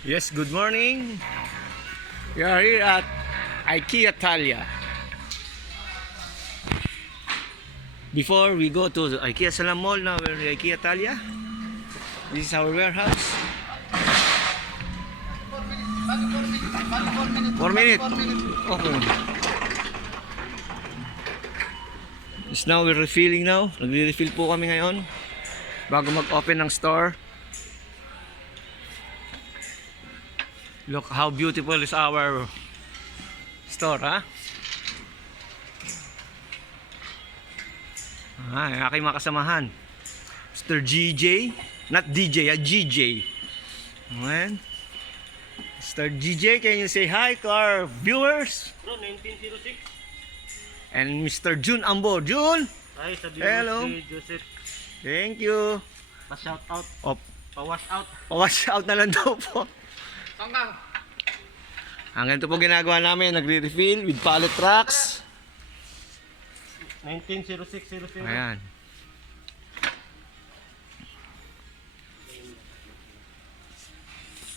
Yes, good morning. We are here at Ikea Thalia. Before we go to the Ikea Salam Mall, now we're in Ikea Thalia. This is our warehouse. 4 minutes. Okay. It's now we're refilling now. Nagre-refill po kami ngayon bago mag-open ng store. Look how beautiful is our store, ha? Yung aking mga kasamahan. Mr. GJ. Not DJ, GJ. Ayan. Mr. GJ, can you say hi to our viewers? Bro, 1906. And Mr. Jun Ambo. Jun! Hi, sa Hello. Joseph. Thank you. Pa-shout out. Oh, Pa-wash out. pawash out na lang daw po. Tanggang. Ang ganito po ginagawa namin, nagre-refill with pallet trucks. 1906. Ayan.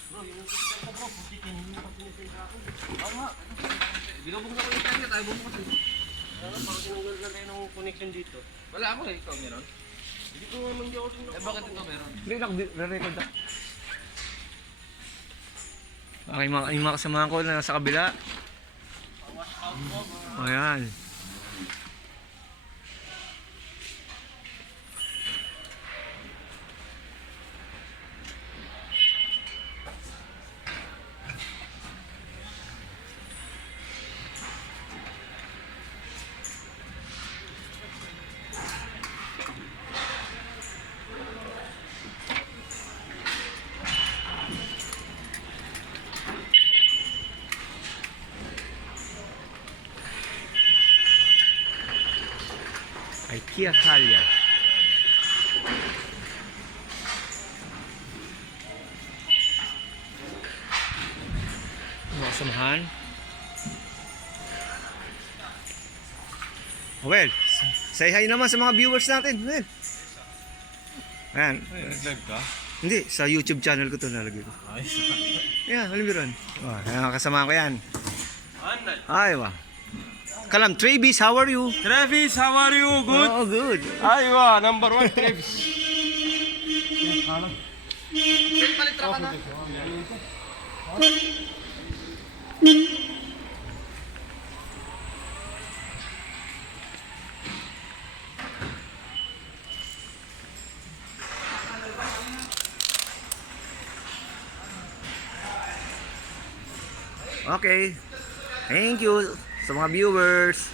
Bro, yung sister ko bro, pusikin hindi pa sinisira ako. Tama. Binubog na ko yung kanya, tayo bumukas. Para tinanggal na tayo ng connection dito. Wala ako eh, ikaw meron? Hindi ko naman di ako tinanggal. Eh bakit ito meron? Hindi, nag-record na. Okay, yung mga kasamahan ko na nasa kabila. Pa-wash out po. Ayan. Ikea Thalia. Mga kasamahan. Well, say hi naman sa mga viewers natin. Well. Ayan. Nag-live ka? Hindi, sa YouTube channel ko ito nalagay ko. Ayos. Yeah, alam mo ron. Oh, ayan, kasama ko yan. Anal. Ay, wow. Kalam, Travis, how are you? Travis, how are you? Good? Oh, good. Aywa, number 1 Travis. Palitra ka na. Okay. Thank you sa mga viewers.